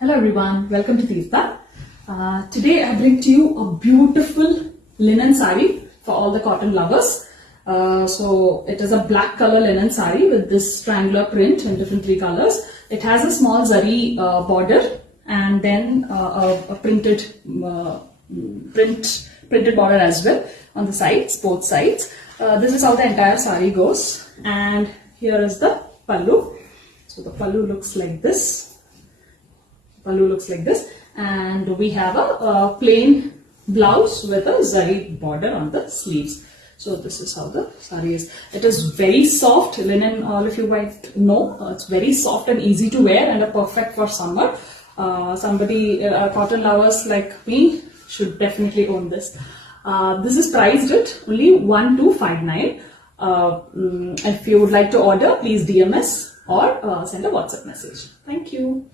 Hello everyone, welcome to Tirtha. Today I bring to you a beautiful linen sari for all the cotton lovers. So it is a black color linen sari with this triangular print in different three colors. It has a small zari border and then a printed border as well on the sides, both sides. This is how the entire sari goes, and here is the pallu. So the pallu looks like this. And we have a plain blouse with a zari border on the sleeves. So this is how the sari is. It is very soft linen. All of you might know it's very soft and easy to wear and are perfect for summer. Cotton lovers like me should definitely own this. This is priced at only 1259. If you would like to order, please DM us or send a WhatsApp message. Thank you.